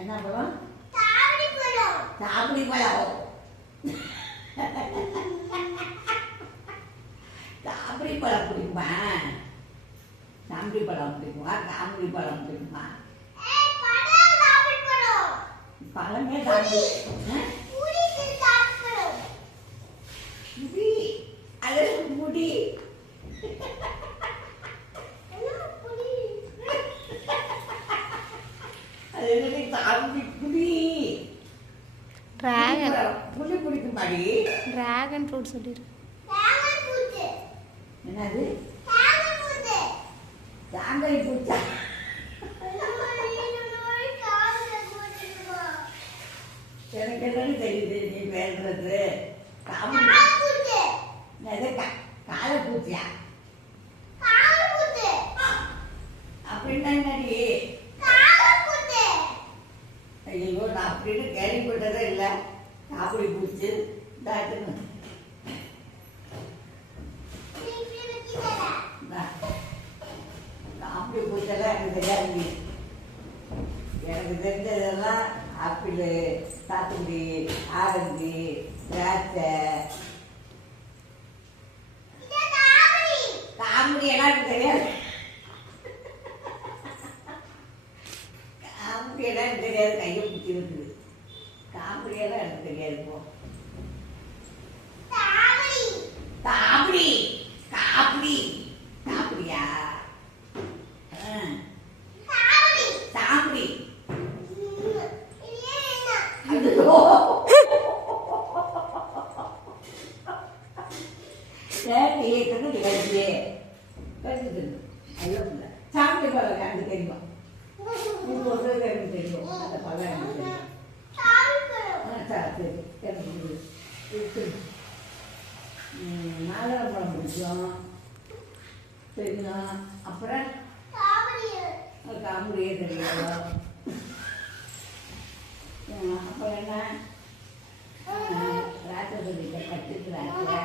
என்ன பழம்? தாவடி பழம். தாவடி பழம். தாவடி பழம் பிடிக்குமா? தாவடி பழம் பிடிக்குமா? தாவடி பழம் பிடிக்குமா? பழம் தாவடி பழம். பழமே தாவடி. பூரி தாவடி பழம். முடி. அது முடி. அது என்னடி தாவடி புடி. டிராகன் புளி பிடிக்குமாடி? டிராகன் ஃப்ரூட் சொல்லிரு. Dragon fruit. என்னது? Dragon fruit. தாங்கல் பூச்சா? எனக்கு என்னன்னு தெரியுது நீ பேசுறது. காலப்பூச்சியா? அப்படின்னா என்னடி? ஐயோ நான் அப்படின்னு கேள்விப்பட்டதே இல்லை. காப்பிடி பூச்சி காப்பிடி பூச்செல்லாம் எனக்கு தெரியாது. எனக்கு தெரிஞ்சதெல்லாம் ஆப்பிள், சாத்துக்குடி, ஆரஞ்சு, திராட்சை. காமெடி எல்லாம் எனக்கு தெரியாது. காமெடி எல்லாம் எனக்கு தெரியாது. கையை பிடிச்சி இருக்குது. காமெடி எல்லாம் எனக்கு தெரியாது. போ காமெடி காப்பிடி காப்பிடியா? சாப்பிடி சாப்பிட்டு பழம் எனக்கு தெரியும். எனக்கு தெரியும். அந்த பழம் எனக்கு தெரியும். சரி எனக்கு மாதுளம்பழம் பிடிக்கும் தெரியும். அப்புறம் காமெடியே தெரியும். அப்புறம் என்ன? ராட்சச கட்டுக்கிறாங்க.